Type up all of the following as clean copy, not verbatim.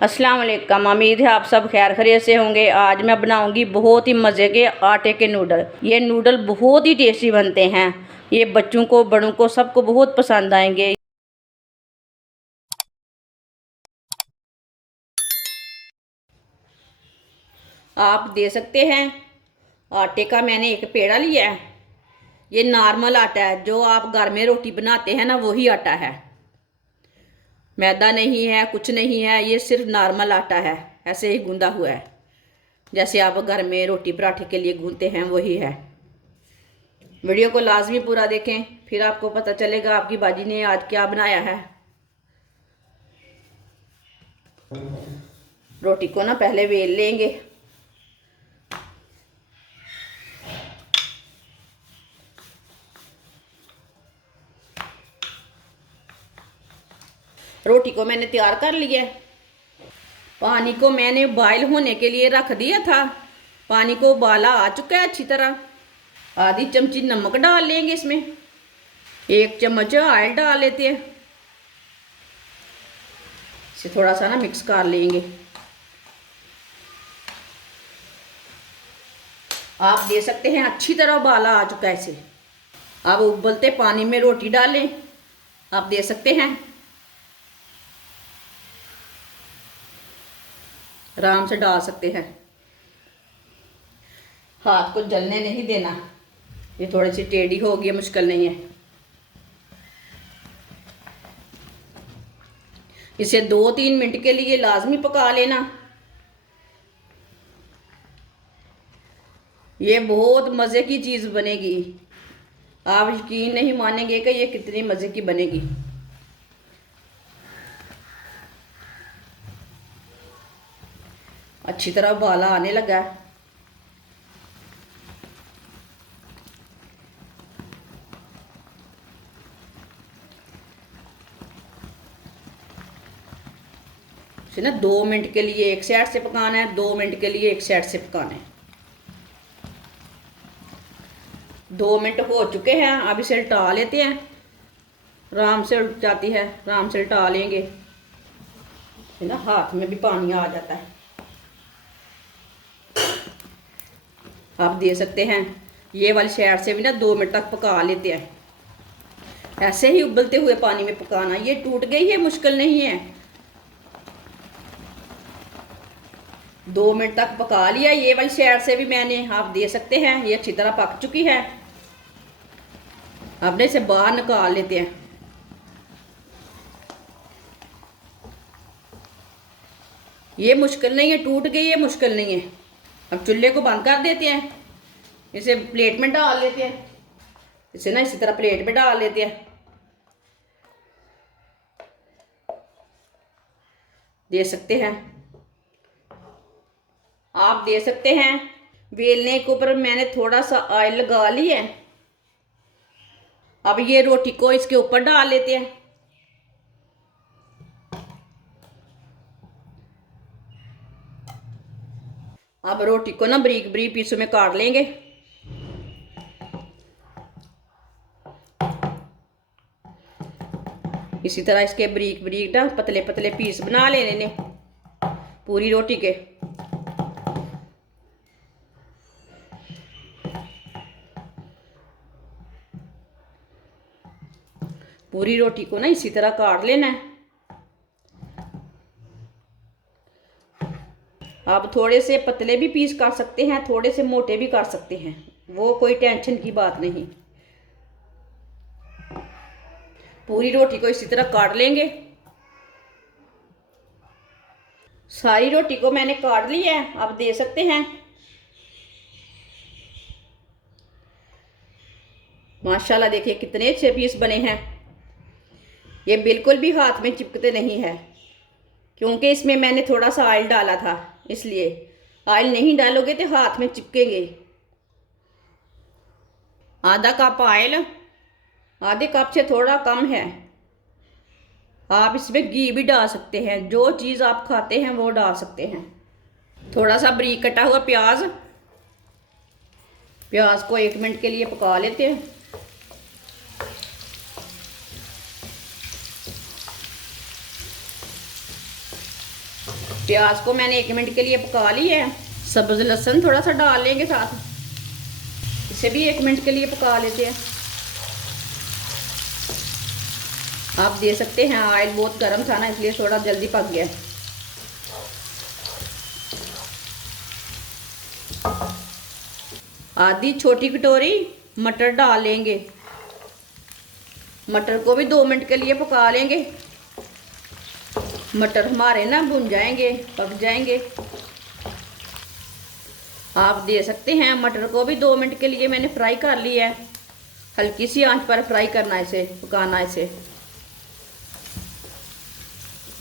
अस्सलाम वालेकुम। उम्मीद है आप सब खैर खैरियत से होंगे। आज मैं बनाऊंगी बहुत ही मज़े के आटे के नूडल। ये नूडल बहुत ही टेस्टी बनते हैं। ये बच्चों को बड़ों को सबको बहुत पसंद आएंगे। आप दे सकते हैं आटे का मैंने एक पेड़ा लिया है। ये नॉर्मल आटा है, जो आप घर में रोटी बनाते हैं ना वही आटा है। मैदा नहीं है, कुछ नहीं है, ये सिर्फ नॉर्मल आटा है। ऐसे ही गूंदा हुआ है, जैसे आप घर में रोटी पराठे के लिए गूंदते हैं वही है। वीडियो को लाजमी पूरा देखें, फिर आपको पता चलेगा आपकी बाजी ने आज क्या बनाया है। रोटी को ना पहले बेल लेंगे। रोटी को मैंने तैयार कर लिया। पानी को मैंने बॉयल होने के लिए रख दिया था। पानी को उबाला आ चुका है अच्छी तरह। आधी चमची नमक डाल लेंगे इसमें। 1 चम्मच ऑयल डाल लेते हैं। इसे थोड़ा सा ना मिक्स कर लेंगे। आप दे सकते हैं अच्छी तरह उबाला आ चुका है इसे। अब उबलते पानी में रोटी डालें। आप दे सकते हैं। आराम से डाल सकते हैं। हाथ को जलने नहीं देना। ये थोड़ी सी टेढ़ी होगी, मुश्किल नहीं है। इसे 2-3 मिनट के लिए लाजमी पका लेना। ये बहुत मज़े की चीज़ बनेगी। आप यकीन नहीं मानेंगे कि ये कितनी मज़े की बनेगी। अच्छी तरह उबाला आने लगा है। इसे ना 2 मिनट के लिए एक साइड से पकाना है, 2 मिनट के लिए एक साइड से पकाना है। 2 मिनट हो चुके हैं। अब इसे उल्टा लेते हैं। आराम से उल्ट जाती है, आराम से उल्टा लेंगे। ना हाथ में भी पानी आ जाता है। आप दे सकते हैं। ये वाली साइड से भी ना 2 मिनट तक पका लेते हैं। ऐसे ही उबलते हुए पानी में पकाना। ये टूट गई है, मुश्किल नहीं है। 2 मिनट तक पका लिया। ये वाली साइड से भी मैंने, आप दे सकते हैं। ये अच्छी तरह पक चुकी है। अब इसे बाहर निकाल लेते हैं। ये मुश्किल नहीं है, टूट गई है, मुश्किल नहीं है। अब चूल्हे को बंद कर देते हैं। इसे प्लेट में डाल लेते हैं। इसे ना इसी तरह प्लेट में डाल लेते हैं। दे सकते हैं। आप दे सकते हैं। बेलने के ऊपर मैंने थोड़ा सा ऑयल लगा लिया है। अब ये रोटी को इसके ऊपर डाल लेते हैं। अब रोटी को ना बारीक बारीक पीसों में काट लेंगे। इसी तरह इसके बारीक बारीक ना पतले पतले पीस बना लेने ने पूरी रोटी के। पूरी रोटी को ना इसी तरह काट लेना है। आप थोड़े से पतले भी पीस कर सकते हैं, थोड़े से मोटे भी कर सकते हैं, वो कोई टेंशन की बात नहीं। पूरी रोटी को इसी तरह काट लेंगे। सारी रोटी को मैंने काट ली है। आप दे सकते हैं। माशाल्लाह देखिए कितने अच्छे पीस बने हैं। ये बिल्कुल भी हाथ में चिपकते नहीं है, क्योंकि इसमें मैंने थोड़ा सा ऑयल डाला था, इसलिए। ऑयल नहीं डालोगे तो हाथ में चिपकेंगे। आधा कप ऑयल, आधे कप से थोड़ा कम है। आप इसमें घी भी डाल सकते हैं, जो चीज़ आप खाते हैं वो डाल सकते हैं। थोड़ा सा बारीक कटा हुआ प्याज। प्याज को 1 मिनट के लिए पका लेते हैं। प्याज को मैंने 1 मिनट के लिए पका लिया है। सब्ज़ लहसुन थोड़ा सा डाल लेंगे साथ, इसे भी 1 मिनट के लिए पका लेते हैं। आप दे सकते हैं ऑयल बहुत गर्म था ना, इसलिए थोड़ा जल्दी पक गया। आधी छोटी कटोरी मटर डाल लेंगे। मटर को भी 2 मिनट के लिए पका लेंगे। मटर हमारे ना भुन जाएंगे, पक जाएंगे। आप दे सकते हैं मटर को भी 2 मिनट के लिए मैंने फ्राई कर लिया है। हल्की सी आंच पर फ्राई करना है इसे, पकाना है इसे।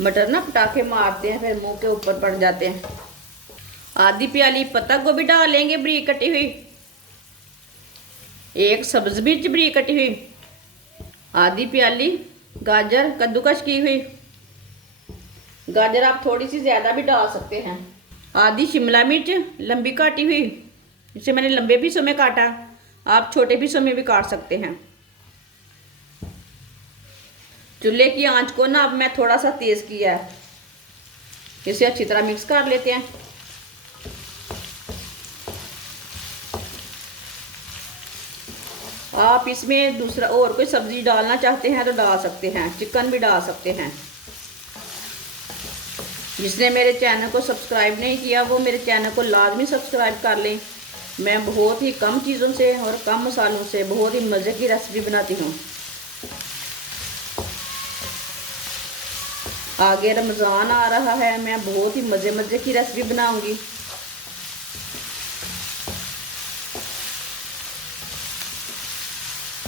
मटर ना पटाखे मारते हैं, फिर मुंह के ऊपर पड़ जाते हैं। आधी प्याली पत्ता गोभी डाल लेंगे बारीक कटी हुई। 1 सब्ज मिर्च बारीक कटी हुई। आधी प्याली गाजर कद्दूकस की हुई। गाजर आप थोड़ी सी ज़्यादा भी डाल सकते हैं। आधी शिमला मिर्च लंबी काटी हुई, इसे मैंने लंबे पीसों में काटा, आप छोटे पीसों में भी काट सकते हैं। चूल्हे की आंच को ना अब मैं थोड़ा सा तेज़ किया है। इसे अच्छी तरह मिक्स कर लेते हैं। आप इसमें दूसरा और कोई सब्ज़ी डालना चाहते हैं तो डाल सकते हैं, चिकन भी डाल सकते हैं। जिसने मेरे चैनल को सब्सक्राइब नहीं किया वो मेरे चैनल को लाजमी सब्सक्राइब कर लें। मैं बहुत ही कम चीज़ों से और कम मसालों से बहुत ही मज़े की रेसिपी बनाती हूँ। आगे रमज़ान आ रहा है, मैं बहुत ही मज़े की रेसिपी बनाऊंगी।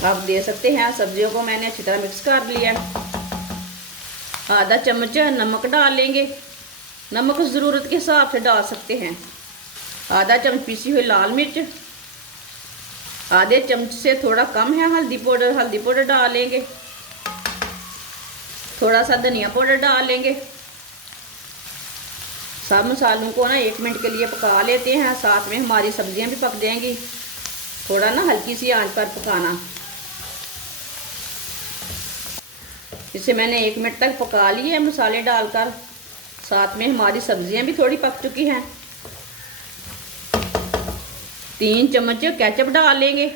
आप दे सकते हैं सब्जियों को मैंने अच्छी तरह मिक्स कर लिया। आधा चम्मच नमक डाल लेंगे। नमक ज़रूरत के हिसाब से डाल सकते हैं। आधा चम्मच पीसी हुई लाल मिर्च। आधे चम्मच से थोड़ा कम है हल्दी पाउडर डाल लेंगे। थोड़ा सा धनिया पाउडर डाल लेंगे। सब मसालों को ना 1 मिनट के लिए पका लेते हैं, साथ में हमारी सब्जियां भी पक जाएंगी। थोड़ा ना हल्की सी आंच पर पकाना। इसे मैंने 1 मिनट तक पका लिया है मसाले डालकर। साथ में हमारी सब्जियां भी थोड़ी पक चुकी हैं। 3 चम्मच केचप डाल लेंगे।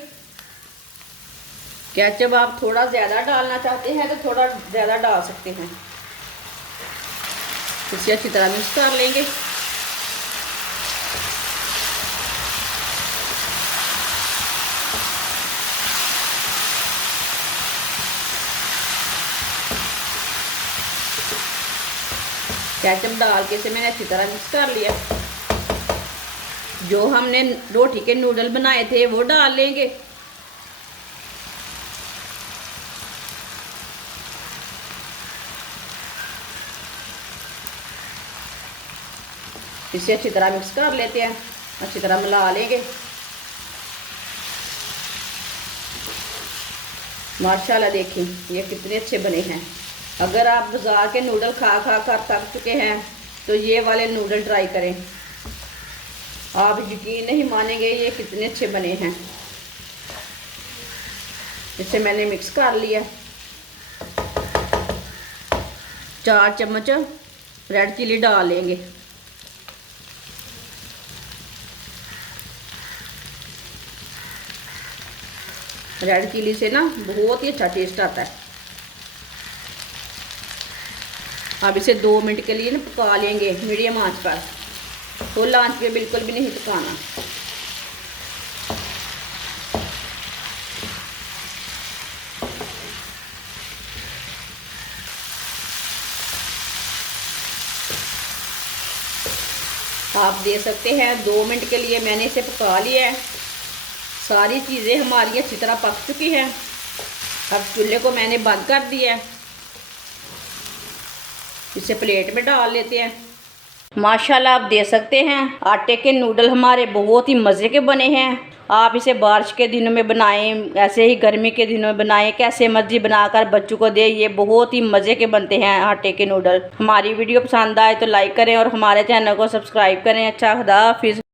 केचप आप थोड़ा ज़्यादा डालना चाहते हैं तो थोड़ा ज़्यादा डाल सकते हैं। इसे अच्छी तरह मिक्स कर लेंगे। केचप डाल के इसे मैंने अच्छी तरह मिक्स कर लिया। जो हमने रोटी के नूडल बनाए थे वो डाल लेंगे। इसे अच्छी तरह मिक्स कर लेते हैं, अच्छी तरह मिला लेंगे। माशाल्लाह देखिए ये कितने अच्छे बने हैं। अगर आप बाज़ार के नूडल खा कर थक चुके हैं तो ये वाले नूडल ट्राई करें। आप यकीन नहीं मानेंगे ये कितने अच्छे बने हैं। इसे मैंने मिक्स कर लिया। 4 चम्मच रेड चिली डाल लेंगे। रेड चिली से ना बहुत ही अच्छा टेस्ट आता है। अब इसे 2 मिनट के लिए ना पका लेंगे मीडियम आंच पर। फुल आंच पे बिल्कुल भी नहीं पकाना। आप दे सकते हैं 2 मिनट के लिए मैंने इसे पका लिया है। सारी चीज़ें हमारी अच्छी तरह पक चुकी हैं। अब चूल्हे को मैंने बंद कर दिया है। इसे प्लेट में डाल लेते हैं। माशाल्लाह आप दे सकते हैं आटे के नूडल हमारे बहुत ही मज़े के बने हैं। आप इसे बारिश के दिनों में बनाएं, ऐसे ही गर्मी के दिनों में बनाएं, कैसे मर्जी बनाकर बच्चों को दें। ये बहुत ही मज़े के बनते हैं आटे के नूडल। हमारी वीडियो पसंद आए तो लाइक करें और हमारे चैनल को सब्सक्राइब करें। अच्छा, खुदा हाफिज़।